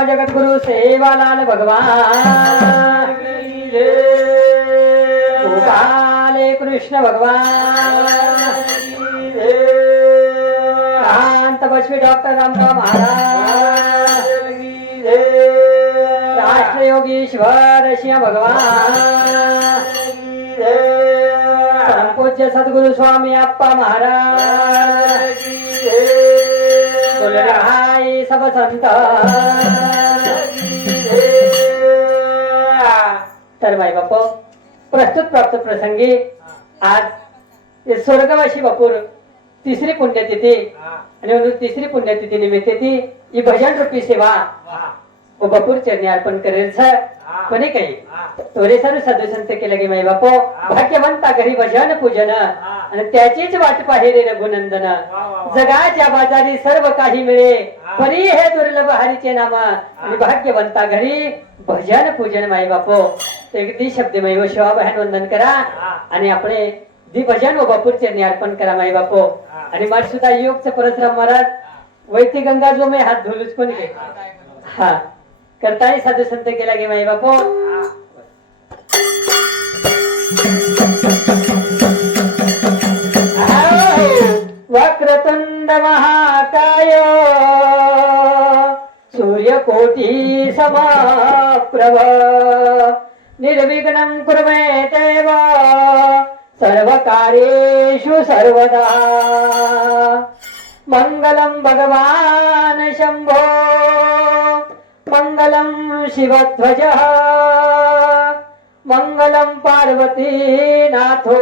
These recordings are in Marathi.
ब्रह्म जगत गुरु सेवालाल भगवान काले कृष्ण भगवान शांत बसवी डॉक्टर रामराव महाराज राष्ट्र योगीश्वर सिंह भगवान पूज्य सद्गुरु स्वामी अप्पा महाराज बोल रहाय सब संत। तर माय बाप प्रस्तुत प्राप्त प्रसंगी आज स्वर्गवासी बापूर तिसरी पुण्यतिथी आणि म्हणून तिसरी पुण्यतिथी निमित्त ती ही भजन रूपी सेवा व बापूर चरणी अर्पण करेल सर कोणी काही तोरे सर्व साधू संत केले गे माई बापो भाग्यवंता घरी भजन पूजन आणि त्याचीच वाट पाहे रे रघुनंदन जगाच्या बाजारी सर्व काही मिळे परी हे दुर्लभ हरीचे नाम आणि भाग्यवंता घरी भजन पूजन माई बापो ती शब्द मै शिवा बहन वंदन करा आणि आपले दी भजन व बापूर चरणी अर्पण करा माई बापो आणि माझ सुद्धा योगचे परशुराम महाराज वैती गंगा जो में हात धुलूच कोणी गे हा करताय साधू संत केला गे माई बापो वक्रतुंड महाकाय सूर्यकोटि समप्रभ निर्विघ्नं कुरु मे देव सर्वकार्येषु सर्वदा मंगलम भगवान शंभो मंगलम शिवध्वज मंगलम पार्वती नाथो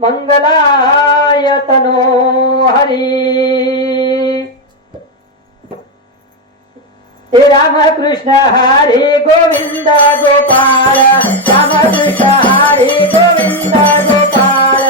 मंगलाय तनो हरि। हे राम कृष्ण हरि गोविंद गोपाल राम कृष्ण हरि गोविंद गोपाल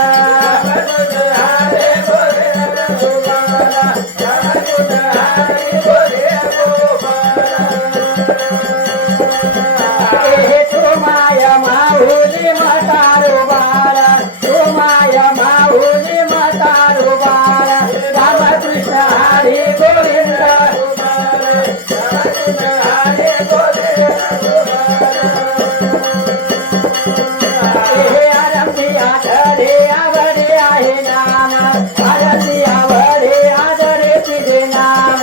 माया माऊली म्हातारो बाळ तू माया माऊली म्हातारो बाळ राम कृष्ण हरी गोविंद आरती आधरे आवडे आहे नाम आरती आवडे आदरे तुझे नाम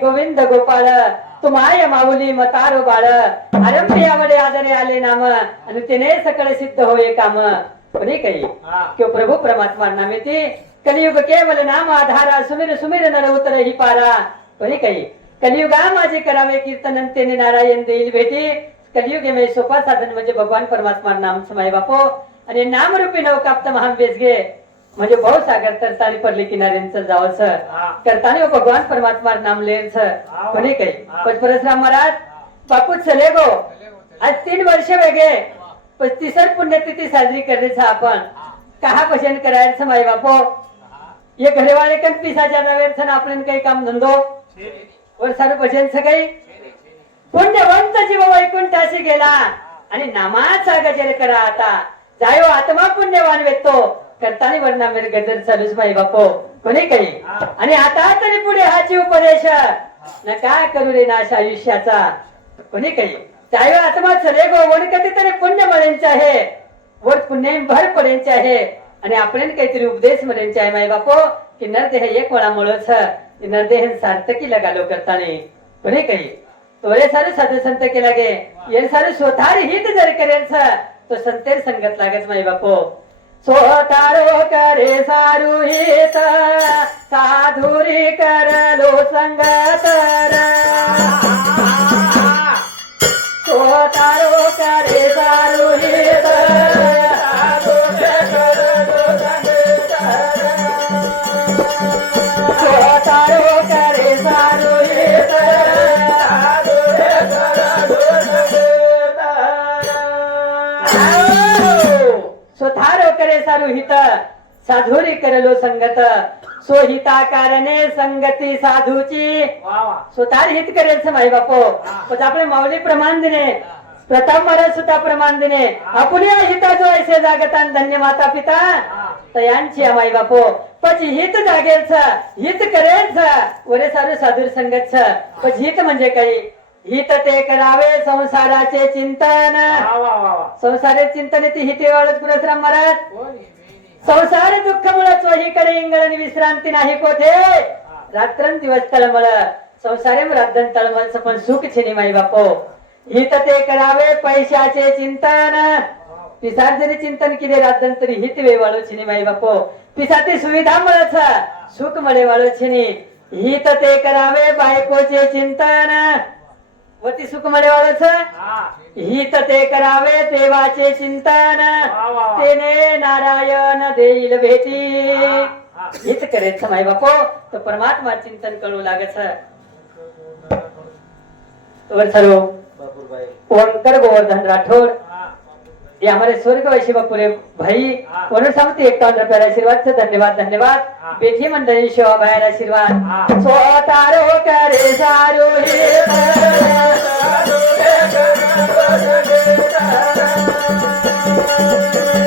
गोविंद गोपाळ तुमाय माऊली मतारो बाळ आरंभी आवडे आदरे आले नाम आणि तिने सकळ सिद्ध होय काम कोणी काही क्यों प्रभु परमात्मा नामे ती कलियुग केवल नाम आधारा सुमिर सुमिर नर उतर ही पारा कोणी काही कलियुगा माझे करावे कीर्तन तेने नारायण देईल भेटी कलियुगे में सोपा साधन म्हणजे भगवान परमात्मा नाम समाय बापो आणि नाम रूपी नवकाप्त महान बेसगे म्हणजे भाऊ सागर तरतानी पडले किनाऱ्यांचं जावंच करताना भगवान परमात्मा नाम लेच कोणी काही पण परशुराम महाराज बापू चले गो आज 3 वर्ष वेगे 35 पुण्यतिथी साजरी करण्याचा आपण कहा भजन करायचं माई बापो ये घरेवाले कन पिसाच्या नवेर आपण काही काम धंदो वर सारं भजन सगळी पुण्यवंत जीव वैकुंठाशी गेला आणि नामाचा गजर करा आता जायो आत्मा पुण्यवान वेतो करताना वरना मेरे गजर चालूच माई बापो कोणी काही आणि आता तरी पुढे हाची उपदेश न काय करू रे नाश आयुष्याचा कोणी काही जायो आत्मा चले गो वन कधी तरी पुण्य मळेंचे आहे वर पुण्य भर पडेंचे आहे आणि आपण काहीतरी उपदेश म्हणचे आहे माई बापो की नरदेह एक वळामुळेच नरदेह सार्थकी लगालो करता नाही पण काही तोरे सारे साधू संत केला गे ये सारे स्वतः हित जर करेल तो संतेर संगत लागेच माई बापो स्वतारो करे सारू हित साधुरी करलो संगत स्वतारो करे सारू हित स्वतारो करे सारू हित स्वतारो करे सारू हित साधुरी करलो संगत सोहिता कारणे संगती साधूची स्वतः हित करेल माई बापो पण आपले माऊली प्रमाण दिने प्रथम महाराज सुद्धा प्रमाण दिने आपुल्या हिता जो ऐसे जागतान धन्य माता पिता तयांची माई बापो પછી हित जागेल हित करेल वरे सारू साधुर संगत પછી हित म्हणजे काही हित ते करावे संसाराचे चिंतन संसाराचे चिंतन ते हिते वाळत पुरस्राम महाराज संसार दुःख मुळे चोहीकडे इंगळणी विश्रांती नाही कोठे रात्रंदिवस तळमळ संसारेम राधन तळमळ पण सुख छिनी माई बापो हित ते करावे पैशाचे चिंतन पिसाचे चिंतन किती राधन तरी हित वे वाळू छिनी माई बापो पिसाची सुविधा मिळत सुख मळे वाळू छिनी हित ते करावे बायकोचे चिंतन वती सुख मळे वाळूच हित ते करावे देवाचे चिंतन तेने नारायण देईल भेटी हित करेच माई बापो तो परमात्मा चिंतन करू लागत सर्व ओंकार गोवर्धन राठौर ये हमारे स्वर्गवासी बापुरे भाई उन्होंने सांगते 51 रुपये आशीर्वाद से धन्यवाद धन्यवाद बेटी मंडळी शोभा बाहेर आशीर्वाद स्वतारो करे सारू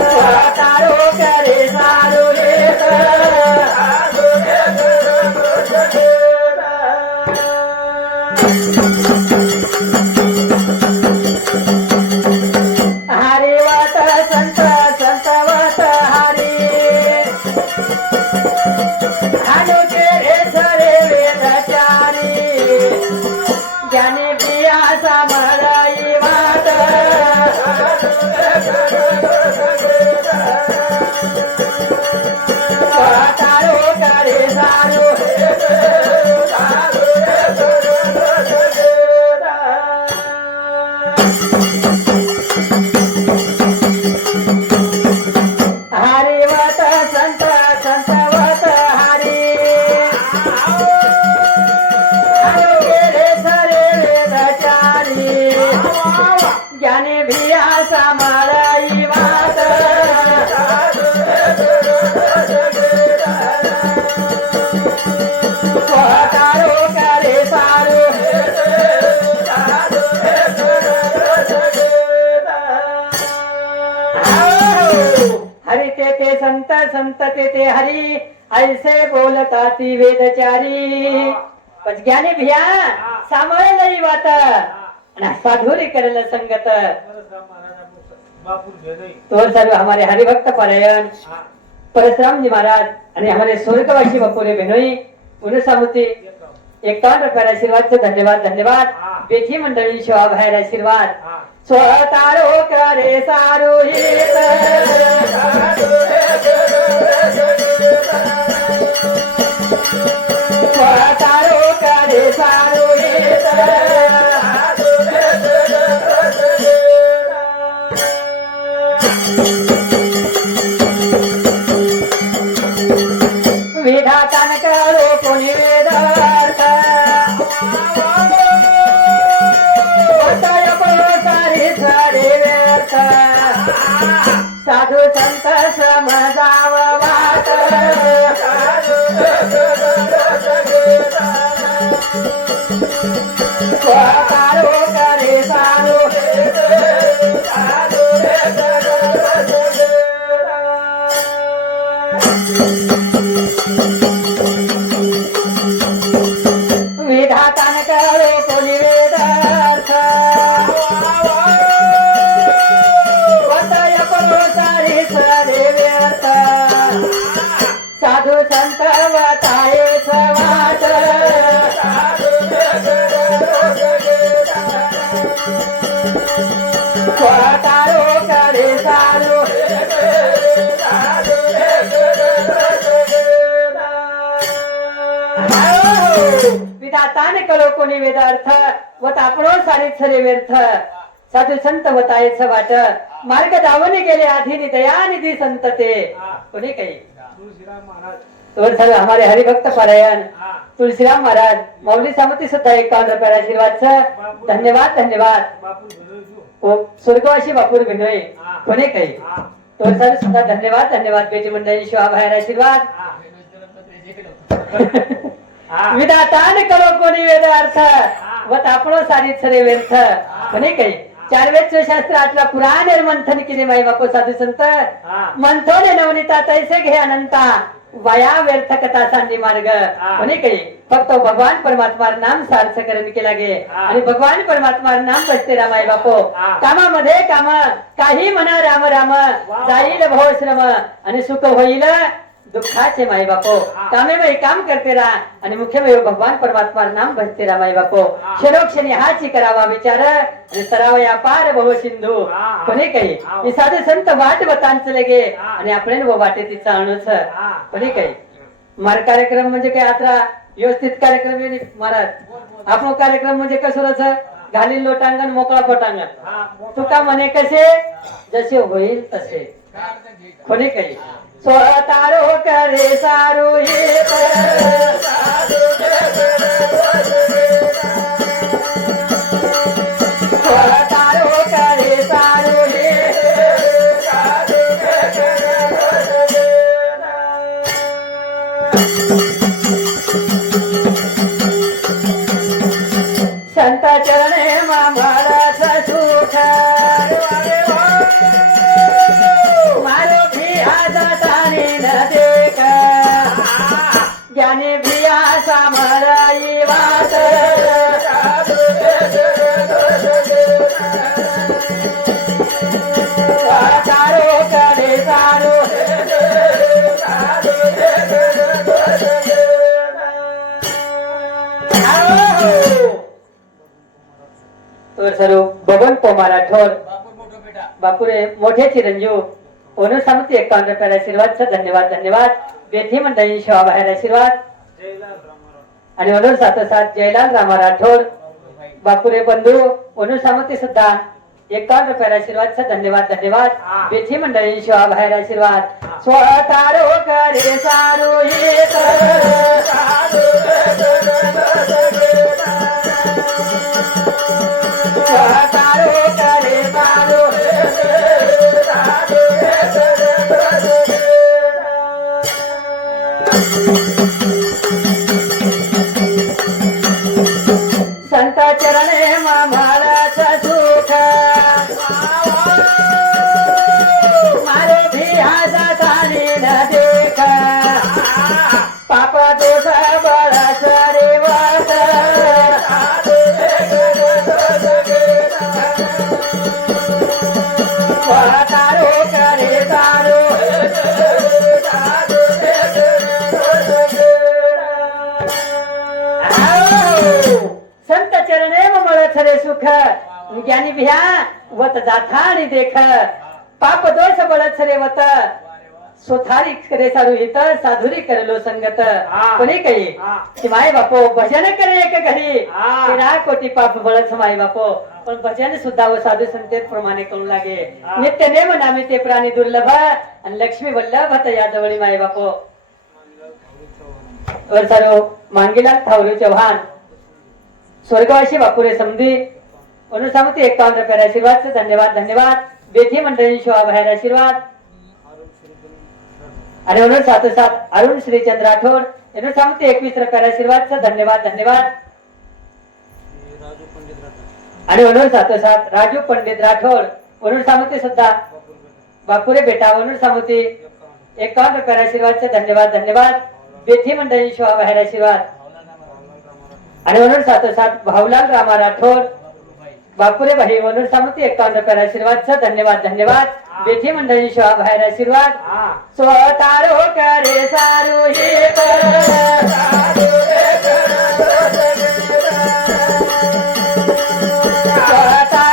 स्वतारो करे सारू ज्ञाने भिया सांभाळाई वाट स्वतारो करे सारू हरि ते संत संत ते हरी ऐसे बोलता ती वेदचारी पण ज्ञाने भिया सांभाळाई वाट साधुरी करेल संगत तो सर्व हमारे हरिभक्त परायण परशुराम जी महाराज आणि हमारे स्वर्गवासी बपुरे बहनोई उन्हें सामुती 51 रुपये आशीर्वाद से धन्यवाद धन्यवाद बेटी मंडळी शोभा बाहेर आशीर्वाद स्वतारो करे सारू हित स्वतारो करे सारू हित विधातान करो कोणी वेदार्थ सारे व्यर्थ साधू संत तारो करे सारो विधाताने कलो कोणी वेदार्थ व तापणो सारी छरे व्यर्थ साधू संत वतायच वाट मार्ग दावने गेले आधी दयानिधी संत ते कोणी काही तो सर हमारे हरिभक्त पारायण तुलसीराम महाराज मौली सामती सुद्धा 51 रुपये आशीर्वाद धन्यवाद धन्यवाद स्वर्गवासी बापूर भिनोय कोणी काही तो सर सुद्धा धन्यवाद धन्यवाद बेटी मंडळी शिवा बाहेर आशीर्वाद विधाताने करो कोणी वेदार्थ व तापणो सारी छरे व्यर्थ कोणी काही 4 वेदचे शास्त्र आतला पुराण मंथन केले माई बापू साधू संत मंथोने नवनीता तैसे घे अनंता वया व्यर्थ कथा सांडी मार्ग कोणी काही फक्त भगवान परमात्मा नाम सार्थ करण केला गे आणि भगवान परमात्मा नाम बसते रामाई बापू कामामध्ये काम काही म्हणा राम राम जाईल भव श्रम आणि सुख होईल दुःखाचे माई बापो कामे में काम करते राहा आणि मुख्य भगवान परमात्मा नाम भजते राहा माई बापो क्षणोक्षणी हाची करावा विचार आणि सरावया पार भव सिंधू कोणी काही साधे संत वाट बतांच लगे आणि आपण वाटे तिचा अणूच कोणी काही मार कार्यक्रम म्हणजे काय आता व्यवस्थित कार्यक्रम महाराज आपण कार्यक्रम म्हणजे कसोरच घालील लोटांगण मोकळा पटांगण तुका म्हणे कसे जसे होईल तसे कोणी काही तारो करे सारो हे तारो करे सारो हे संत चरणे मामळाचा सुख मारो भी आजा ज्ञाने भिया सामराई वात तारो करे सारो तर सर्व बबन पोमारा ठोर बापुरे मोठे चिरंजीव ओनर सामती 51 रुपये आशीर्वाद धन्यवाद धन्यवाद बेठी मंडळी शिवा बाहेर आशीर्वाद आणि ओनर साथोसाथ जयलाल रामा राठोड बापुरे बंधू ओनर सामती सुद्धा 51 रुपये आशीर्वाद धन्यवाद धन्यवाद बेठी मंडळी शिवा बाहेर आशीर्वाद स्वतारो करे सारो हे स्वतारो करे सारो संत चरणे मामळाचा सुख मारे भी आजा थाने न देख पाप दोष बळस रे वाट तारो करे तारो संत चरणे मळ खरे सुख ज्ञानी भिया वत जाथा आणि देख पाप दोष बळत रे वत सोथारी करे सारू हित साधुरी करलो संगत कोणी काही माय बापो भजन करे एक घडी तेरा कोटी पाप बळत माय बापो पण भजन सुद्धा व साधू संतेत प्रमाणे करू लागे नित्य नेम नामी ते प्राणी दुर्लभ आणि लक्ष्मी वल्लभ या जवळी माय बापो वर सारो मांगीलाल थावरू चव्हाण स्वर्गवासी बापुरे समधी अनुसामती 51 रुपये आशीर्वाद धन्यवाद धन्यवाद बेठी मंडळी शिवा बाहेर आशीर्वाद आणि ओनर साथोसाथ अरुण श्रीचंद्र राठोड अनुसामती 21 रुपये आशीर्वाद धन्यवाद धन्यवाद आणि ओनर साथोसाथ राजू पंडित राठोड ओनर सामती सुद्धा बापुरे बेटा ओनर सामती 51 रुपये आशीर्वाद धन्यवाद धन्यवाद बेठी मंडळी शिवा बाहेर आशीर्वाद आणि ओनर साथोसाथ भाऊलाल रामा राठोड बापुरे भाई ओनर सामती 51 रुपये आशीर्वाद धन्यवाद धन्यवाद बेठी मंडळी शिवा बाहेर आशीर्वाद स्वतारो करे सारू हे स्वतारो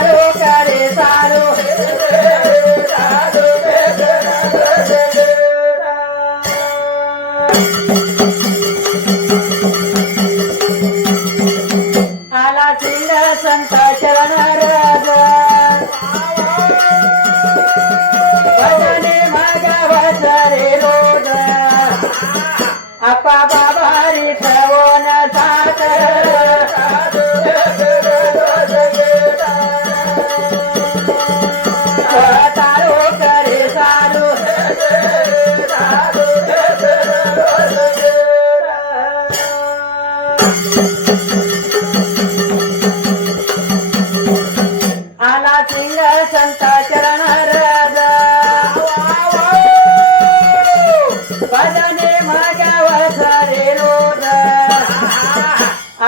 सिंग संत चरण रज भजने मगाव सरे रोज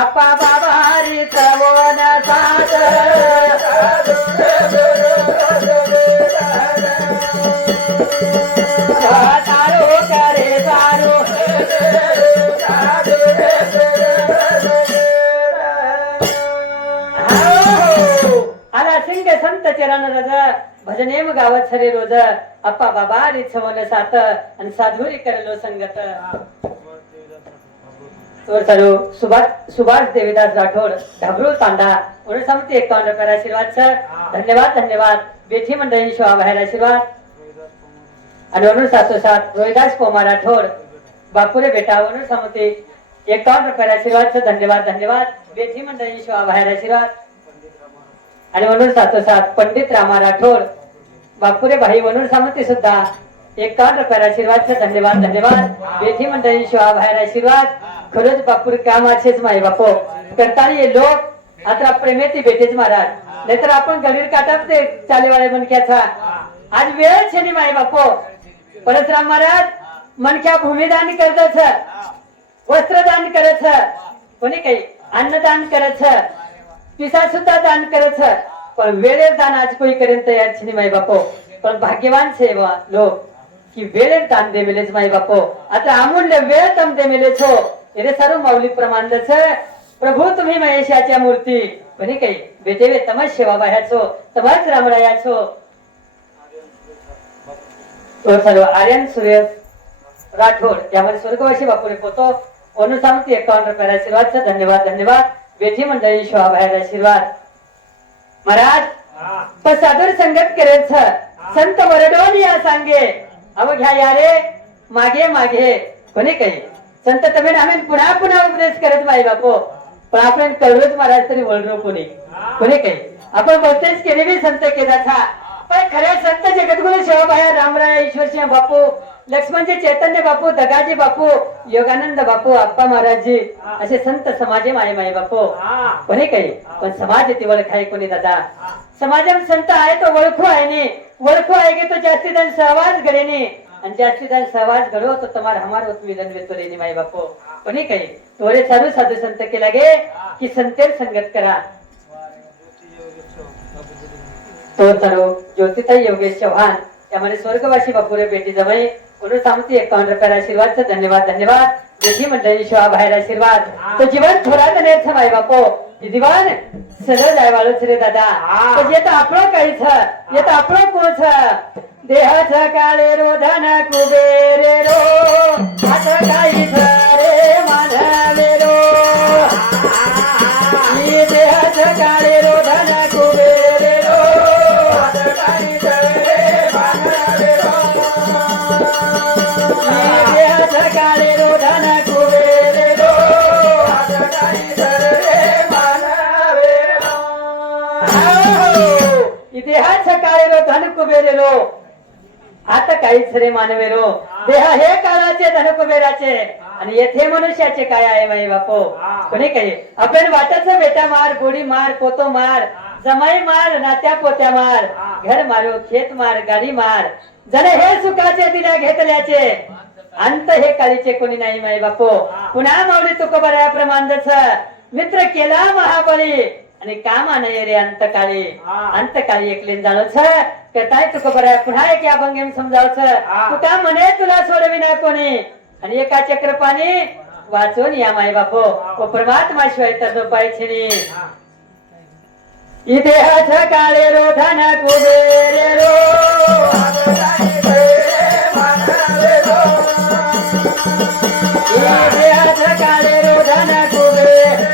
आप्पा बाबा हरी तवोन साध तारो करे तारो आला सिंग संत चरण रज भजनेम गावत सरे रोज अप्पा बाबा रिछवन सात आणि साधुरी करलो संगत तोर चालू सुभाष देवीदास राठोड ढाबरू तांडा म्हणून समती 51 रुपये आशीर्वाद सर धन्यवाद धन्यवाद बेठी मंडळी शिवा बाहेर आशीर्वाद आणि म्हणून 707 रोहिदास पोमा राठोड बापुरे बेटा म्हणून समती 51 रुपये आशीर्वाद सर धन्यवाद धन्यवाद बेठी मंडळी शिवा बाहेर आशीर्वाद आणि म्हणून 707 पंडित रामा राठोड बापुरे भाई म्हणून समती सुद्धा 51 रुपये आशीर्वाद सर धन्यवाद धन्यवाद बेठी मंडळी शिवा बाहेर आशीर्वाद खरंच बापूर कामाचेच माय बापो करताना ये लोक आता प्रेमेती भेटेच महाराज नाहीतर आपण गरीर काटात ते चालेवाळे मनक्याचा आज वेळ छे माय बापो परशुराम महाराज मनक्या भूमिदान करतच वस्त्रदान करत कोणी काही अन्नदान करत पिसा सुद्धा दान करत पण वेळेर दान आज कोई करेन तयार छे माय बापो पण भाग्यवान सेवा लोक की वेळेर दान दे मिलेच माय बापो आता अमूल्य वेळ तम दे मिले छो हे सर्व मौलिक प्रमाण प्रभू तुम्ही महेशाच्या मूर्ती म्हणे काही बेटेवे तमच सेवा बाह्याचो तमच रामरायाचो तो सर्व आर्यन सूर्य राठोड त्यामध्ये स्वर्गवासी बापुरे पोतो अनुसामती 51 रुपये आशीर्वाद धन्यवाद धन्यवाद बेठी मंडळी शिवा बाहेर आशीर्वाद महाराज सादर संगत करेल संत वरडोन या सांगे अव घ्या यारे मागे मागे कोणी काही संत तमेन आम्ही पुन्हा पुन्हा उपदेश करत माई बापो पण आपण कळवत महाराज तरी वळरो कोणी कोणी काही आपण बोलतेच केले बी संत केला था पण खऱ्या संत जगद्गुरु शिवबाया रामराय ईश्वरसिंह बापू लक्ष्मणजी चैतन्य बापू दगाजी बापू योगानंद बापू आप्पा महाराजजी असे संत समाजे माय माय बापू कोणी काही पण समाज ती ओळखाय कोणी दादा समाजात संत आहे तो ओळखू आहे नी ओळखू आहे की तो जास्ती जण सहवास घडेनी आणि जास्ती जण सहवास घडो तो तुम्हार हमार होत मिलन वेतोरेनी माय बापू कोणी काही तोरे साधू साधू संत के लगे की संतेर संगत करा तो सर्व ज्योतिताई योगेश चव्हाण त्यामध्ये स्वर्गवासी बापुरे बेटी जवळ म्हणून सांगते 51 रुपये आशीर्वाद धन्यवाद धन्यवाद बेटी मंडळी शिवा बाहेर आशीर्वाद तो जीवन थोडा नाही माय बापो दिवान सरळ जायवाळच रे दादा तो येत आपलं काहीच येत आपलं कोच देहाच काळे रो धन कुबेरे रो हात काहीच रे मानवे रो देहाच काळे रो धन कुबेरे रो हात काहीच रे मानवे रो देहाच काळे रो धन कुबेरे रो हात काहीच रे मानवे रो इतिहास काळे रो धन कुबेरे रो आता काहीच रे मानवेरो देहा हे काळाचे धन कुबेराचे आणि येथे मनुष्याचे काय आहे माई बापो कोणी काही आपण वाटाच बेटा मार गोडी मार पोतो मार जमाई मार नात्या पोत्या मार घर मारो खेत मार गाडी मार जण हे सुखाचे दिल्या घेतल्याचे अंत हे काळीचे कोणी नाही माई बापो पुन्हा माऊली तुकोबऱ्या प्रमाणच मित्र केला महाबली आणि कामा नाही रे अंतकाळी एकलीन जाणोच कथाय तुका बरं पुन्हा एक या भंगेम समजावच तुका म्हणे तुला सोडविना कोणी आणि एका चक्रपाणी वाचून या माय बापो व परमात्मा शिवाय तर पाहिजे इतिहास काळे रो धन कुबेरे रो इतिहास काळे रो धन कुबेरे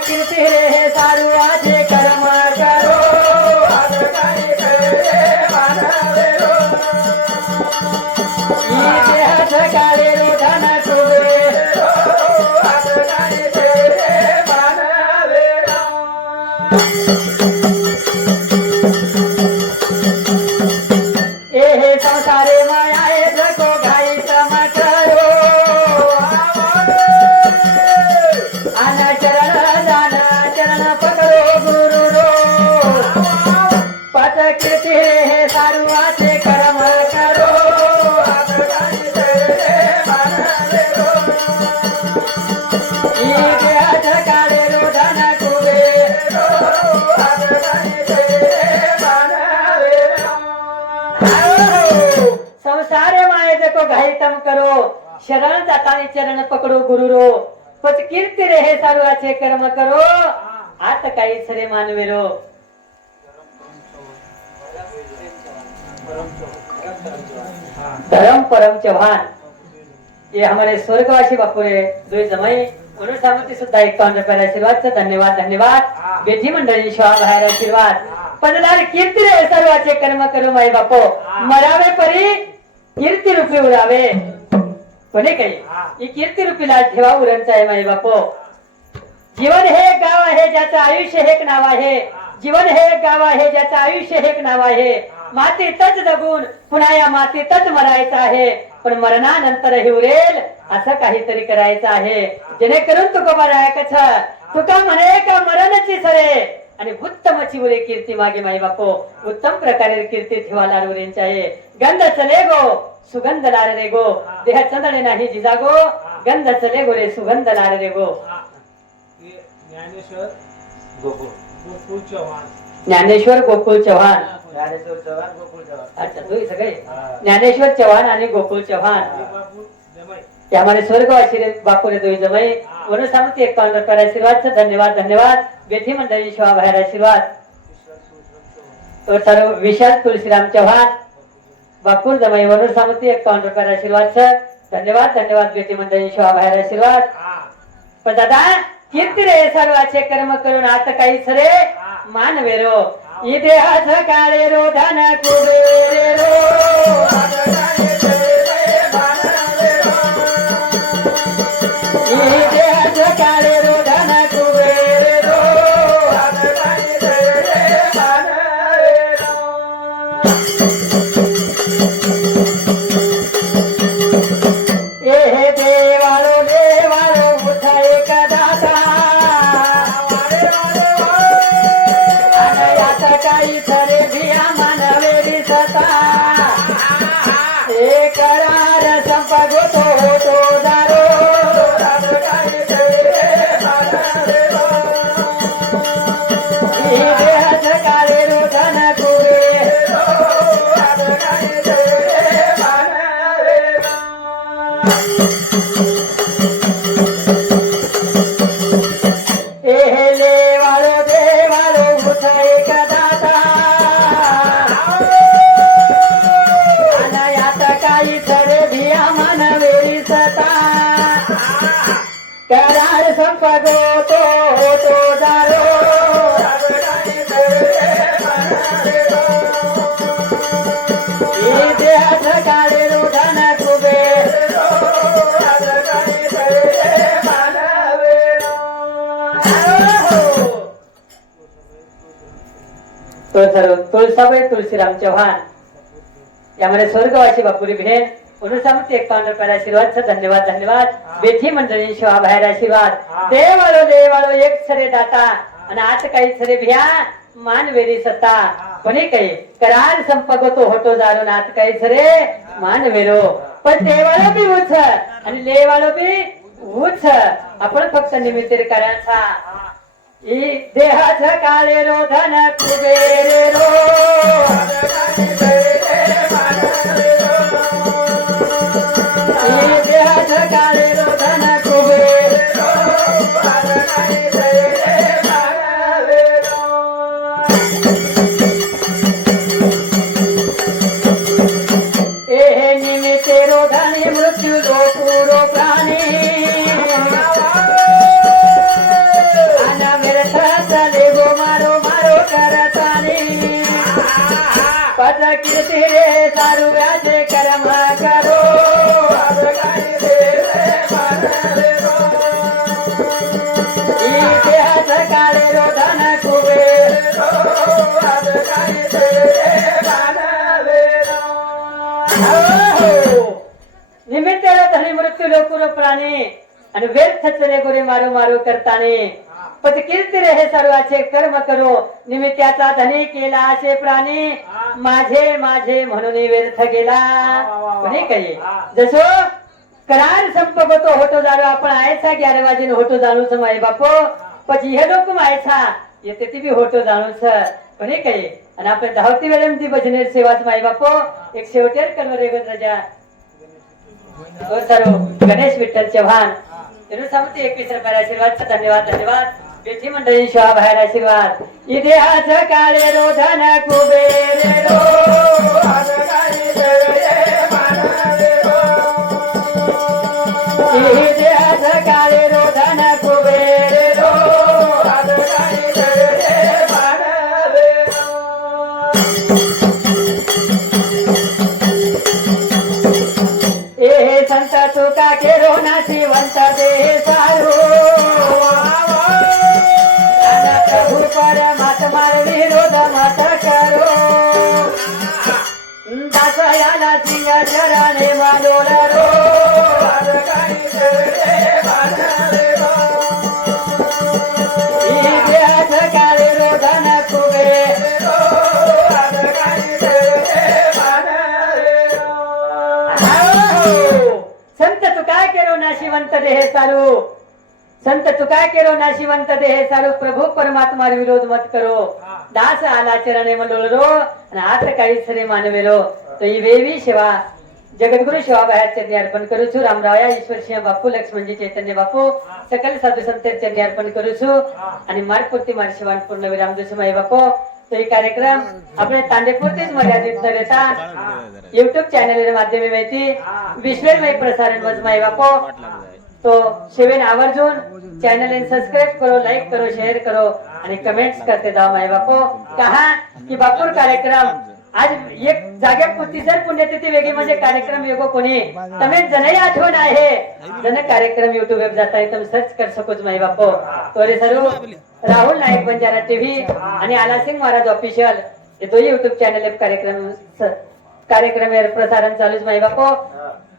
कीर्ति रे सारू आजे कर्म करो हाथ काले रो धन कुबेरे रो संसार माये को घाई तम करो शरण जातानी चरण पकडो गुरु रो पच कीर्ती रे हे सर्वाचे कर्म करो आत काही सरे मानवेरो धर्म परम चौहान ये हमारे स्वर्गवासी बापू रे दो जमाई म्हणून सामती सुद्धा 51 रुपयाला आशीर्वाद धन्यवाद धन्यवाद बेटी मंडळी शिवा बाहेर आशीर्वाद पदलार कीर्ती रे सर्वाचे कर्म करू माई बापो मरावे परी कीर्ती रूपी उरावे कोणी काही ही कीर्ती रूपीला ठेवा उरणचा आहे माई बापो जीवन हे एक गाव आहे ज्याचं आयुष्य हे एक नाव आहे जीवन हे एक गाव आहे ज्याचं आयुष्य हे एक नाव आहे मातीतच जगून पुन्हा या मातीतच मरायचं आहे पण मरणानंतरही उरेल असं काहीतरी करायचं आहे जेणेकरून तुकोबा रायकच तुका म्हणे का मरणची सरे आणि उत्तम चिवरे कीर्ती मागे माई बापो उत्तम प्रकारे कीर्ती ठेवाला उरेंची आहे गंध चले गो सुगंध लार रे गो देह चंदणे नाही जिजागो गंध चले गो रे सुगंध लार रे गो ज्ञानेश्वर गोकुळ चव्हाण ज्ञानेश्वर गोकुळ चव्हाण ज्ञानेश्वर चव्हाण गोकुळ चव्हाण अच्छा तुम्ही सगळे ज्ञानेश्वर चव्हाण आणि गोकुळ चव्हाण बापू जमाई त्यामुळे स्वर्गवासी बापूरे दोई जमाई म्हणून सांगते 51 रुपयाला आशीर्वाद धन्यवाद धन्यवाद बेठी मंडळी शिवा बाहेर आशीर्वाद तो सर्व विशाल तुळशीराम चव्हाण बापूर जमाई म्हणून सांगते 51 रुपयाला आशीर्वाद धन्यवाद धन्यवाद बेटी मंडळी शिवा बाहेर आशीर्वाद पण दादा कीर्ती रे सर्वाचे कर्म करून आता काही सरे मानवेरो इतिहास काळे रो धन कुबेरे रो इतिहास काळे रो धन कुबेरे रो ए देवालो देवालो उठा एक दाता आता काही सरे भिया मानवे दिसता हे करार संपगो तो होतो दारो देहाच काळे रो धन कुबे ए देवालो देवालो उठा एक दाता अनायात काही सरे भिया मानवे दिसता करार संपगो तो होतो दारो देहाच काळे रो धन कुबे तो सर्व तुळसाबाई तुळशीराम चव्हाण यामध्ये स्वर्गवासी बापुरी भेट म्हणून सांगते 51 रुपयाला आशीर्वाद धन्यवाद धन्यवाद बेठी मंडळी शिवा बाहेर आशीर्वाद देवालो देवालो एक सरे दाता आणि आज काही सरे भिया मानवेरी सत्ता कोणी काही करार संपगतो होतो जाणून आज काही सरे मानवेरो पण देवालो बी उच आणि लेवालो बी उच आपण फक्त निमित्त करायचा देहाच काळे रो धन कुबेरे रो देहाच काळे रो धन कुबेरे हे निमित्ते रो धनी मृत्यू रो पुरो प्राणी मारो मारो करतानी पद कीर्ती रे सारू व्याजे कर्म करो इतिहास काळे रो धन कुबे निमित्त धनी मृत्यू लोकुर प्राणी आणि व्यर्थ चले गोरे मारो मारो करतानी पद कीर्ती रे हे सर्वाचे कर्म करो निमित्याचा धनी केला असे प्राणी माझे माझे म्हणून व्यर्थ गेला कोणी काही जसो करार संपको तो होतो जाणू आपण आयचा 11 वाजेने होतो जाणूच माय बापो પછી हे लोक आयचा येते ती बी होतो जाणूच पण हे काही आणि आपण धावती वेळेम ती भजनेर सेवाच माय बापो एक शेवटेर कन्वर एक राजा तो सर्व गणेश विठ्ठल चव्हाण तेनु सांगते 21 रुपये आशीर्वाद धन्यवाद धन्यवाद बेठी मंडळी शोभा बाहेर आशीर्वाद इतिहास काळे रो धन कुबेर रो इतिहास काळे रो धन कुबेर रो ए संत तुका केरो नाशिवंत देह सारू प्रभु परमात्मा विरोध मत करो दासयाला सिंह चरणे मालोल रो इतिहास काळे रो धन कुबेर संत तुका केरो नाशिवंत देह सारू संत तुका केरो नाशिवंत देह सारू प्रभु परमात्मा विरोध मत करो दास आला चरणे मंडोळरो आणि हात काही सरे मानवेलो तो ही वेवी सेवा जगद्गुरु सेवा बाहेर चरणी अर्पण करू छु रामराया ईश्वर सिंह बापू लक्ष्मणजी चैतन्य बापू सकल साधू संत चरणी अर्पण करू छु आणि मार्गपूर्ती मार शिवान पूर्ण विराम देसु माई बापू तो ही कार्यक्रम આપણે તાંડેપુરથી જ મર્યાદિત ન રહેતા YouTube ચેનલ માધ્યમે માહિતી વિશ્વમય પ્રસારણ વજમાઈ બાપો तो सेवेन आवर्जून चॅनल सबस्क्राईब करो लाईक करो शेअर करो आणि कमेंट्स करते जाओ माय बापू कहा की बापूर कार्यक्रम आज एक जाग्यापुरती जर पुण्यतिथी वेगळी म्हणजे कार्यक्रम वेगो कोणी તમે જનઈ आठवण आहे जन कार्यक्रम YouTube वेब जाता है तुम सर्च कर सकोच माय बापू तो रे सर्व राहुल नाईक बंजारा टीव्ही आणि आलासिंग महाराज ऑफिशियल हे दोन्ही YouTube चॅनल कार्यक्रम प्रसारण चालूच माय बापू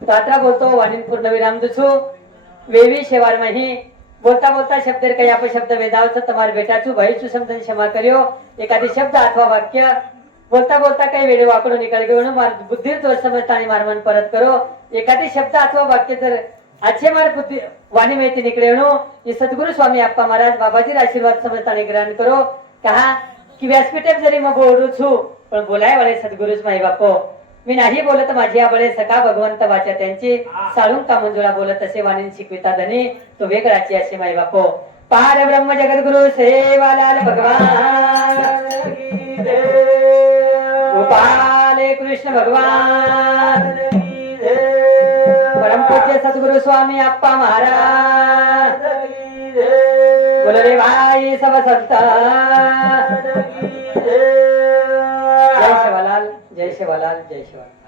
तो आता बोलतो वाणीन पूर्ण विराम दुसू वेवी शेवार मही बोलता बोलता शब्द काही अपशब्द वेदावच तुम्हारे बेटा छू भाई छू शब्द क्षमा करियो एखादी शब्द अथवा वाक्य बोलता बोलता काही वेळे वाकडो निकाल घेऊन मार बुद्धीर दोष समजता आणि मारमन परत करो एखादी शब्द अथवा वाक्य जर अच्छे मार बुद्धी वाणी माहिती निकले ये सद्गुरु स्वामी अप्पा महाराज बाबाजी आशीर्वाद समजता आणि ग्रहण करो कहा की व्यासपीठे जरी मग बोलू छू पण बोलाय वाले सद्गुरुच माई बापो मी नाही बोलत माझी आबळे सखा भगवंत वाचा त्यांची साळून का मंजुळा बोलत असे वाणी शिकविता धनी तो वेगळाची असे माई बापो पार ब्रह्म जगद्गुरु सेवालाल भगवान गोपाल कृष्ण भगवान परम पूज्य सद्गुरु स्वामी अप्पा महाराज बोलो रे भाई सब संत जय शिवालाल जय शिवालाल जय शिवालाल